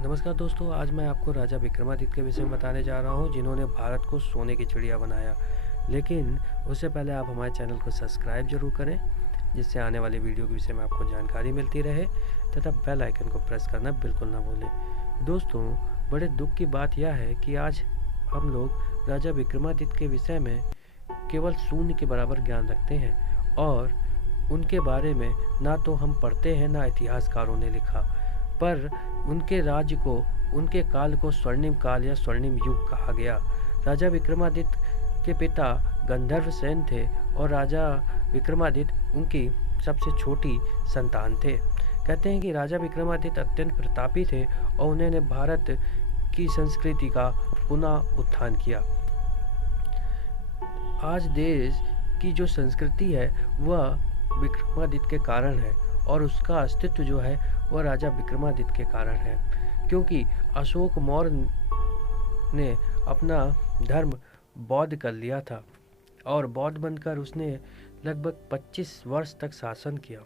नमस्कार दोस्तों, आज मैं आपको राजा विक्रमादित्य के विषय में बताने जा रहा हूं, जिन्होंने भारत को सोने की चिड़िया बनाया। लेकिन उससे पहले आप हमारे चैनल को सब्सक्राइब जरूर करें, जिससे आने वाले वीडियो के विषय में आपको जानकारी मिलती रहे तथा बेल आइकन को प्रेस करना बिल्कुल ना भूलें। दोस्तों, बड़े दुख की बात यह है कि आज हम लोग राजा विक्रमादित्य के विषय में केवल शून्य के बराबर ज्ञान रखते हैं और उनके बारे में ना तो हम पढ़ते हैं ना इतिहासकारों ने लिखा। पर उनके राज्य को, उनके काल को स्वर्णिम काल या स्वर्णिम युग कहा गया। राजा विक्रमादित्य के पिता गंधर्व सेन थे और राजा विक्रमादित्य उनकी सबसे छोटी संतान थे। कहते हैं कि राजा विक्रमादित्य अत्यंत प्रतापी थे और उन्होंने भारत की संस्कृति का पुनः उत्थान किया। आज देश की जो संस्कृति है वह विक्रमादित्य के कारण है और उसका अस्तित्व जो है वह राजा विक्रमादित्य के कारण है, क्योंकि अशोक मौर्य ने अपना धर्म बौद्ध कर लिया था और बौद्ध बनकर उसने लगभग 25 वर्ष तक शासन किया।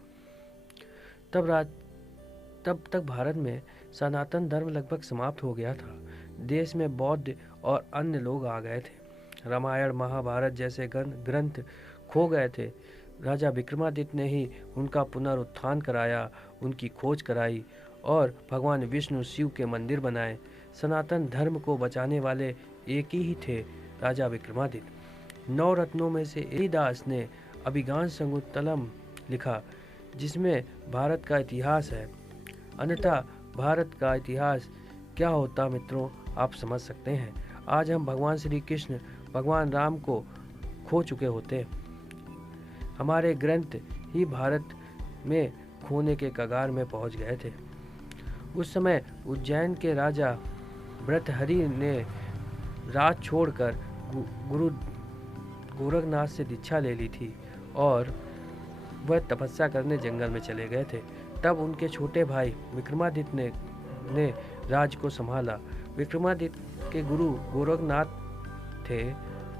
तब तक भारत में सनातन धर्म लगभग समाप्त हो गया था। देश में बौद्ध और अन्य लोग आ गए थे। रामायण महाभारत जैसे ग्रंथ खो गए थे। राजा विक्रमादित्य ने ही उनका पुनरुत्थान कराया, उनकी खोज कराई और भगवान विष्णु शिव के मंदिर बनाए। सनातन धर्म को बचाने वाले एक ही थे, राजा विक्रमादित्य। 9 रत्नों में से दास ने अभिज्ञान शाकुंतलम लिखा, जिसमें भारत का इतिहास है। अन्यथा भारत का इतिहास क्या होता मित्रों, आप समझ सकते हैं। आज हम भगवान श्री कृष्ण, भगवान राम को खो चुके होते। हमारे ग्रंथ ही भारत में खोने के कगार में पहुंच गए थे। उस समय उज्जैन के राजा भर्तृहरि ने राज छोड़कर गुरु गोरखनाथ से दीक्षा ले ली थी और वह तपस्या करने जंगल में चले गए थे। तब उनके छोटे भाई विक्रमादित्य ने राज को संभाला। विक्रमादित्य के गुरु गोरखनाथ थे,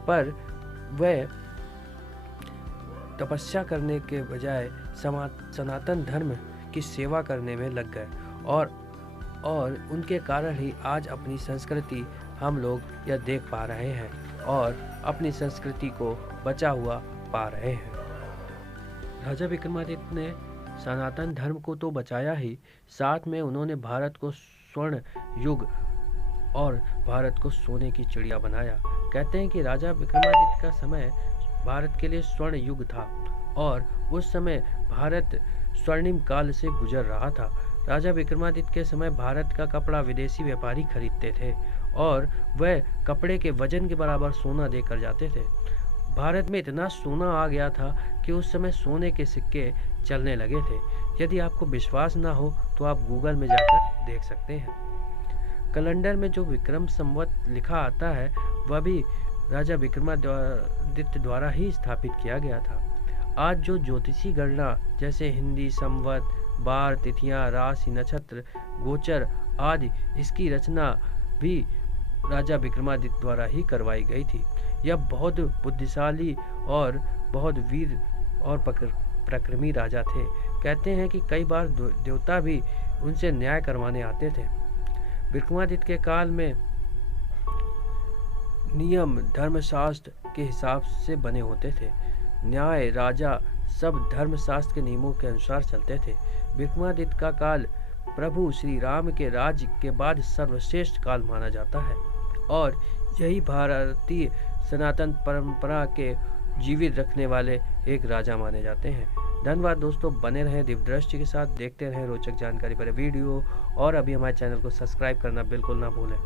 पर वह तपस्या करने के बजाय सनातन धर्म की सेवा करने में लग गए और उनके कारण ही आज अपनी संस्कृति हम लोग यह देख पा रहे हैं और अपनी संस्कृति को बचा हुआ पा रहे हैं। राजा विक्रमादित्य ने सनातन धर्म को तो बचाया ही, साथ में उन्होंने भारत को स्वर्ण युग और भारत को सोने की चिड़िया बनाया। कहते हैं कि राजा विक्रमादित्य का समय भारत के लिए स्वर्ण युग था और उस समय भारत स्वर्णिम काल से गुजर रहा था। राजा विक्रमादित्य के समय भारत का कपड़ा विदेशी व्यापारी खरीदते थे और वह कपड़े के वजन के बराबर सोना देकर जाते थे। भारत में इतना सोना आ गया था कि उस समय सोने के सिक्के चलने लगे थे। यदि आपको विश्वास ना हो तो आप गूगल में जाकर देख सकते हैं। कैलेंडर में जो विक्रम संवत लिखा आता है वह भी राजा विक्रमादित्य द्वारा ही स्थापित किया गया था। आज जो ज्योतिषी गणना जैसे हिंदी संवत, बार, तिथियां, राशि, नक्षत्र, गोचर आदि, इसकी रचना भी राजा विक्रमादित्य द्वारा ही करवाई गई थी। यह बहुत बुद्धिशाली और बहुत वीर और पराक्रमी राजा थे। कहते हैं कि कई बार देवता भी उनसे न्याय करवाने आते थे। विक्रमादित्य के काल में नियम धर्मशास्त्र के हिसाब से बने होते थे। न्याय, राजा सब धर्मशास्त्र के नियमों के अनुसार चलते थे। विक्रमादित्य का काल प्रभु श्री राम के राज्य के बाद सर्वश्रेष्ठ काल माना जाता है और यही भारतीय सनातन परंपरा के जीवित रखने वाले एक राजा माने जाते हैं। धन्यवाद दोस्तों, बने रहें दिव्यदृष्टि के साथ, देखते रहें रोचक जानकारी भरे वीडियो और अभी हमारे चैनल को सब्सक्राइब करना बिल्कुल ना भूलें।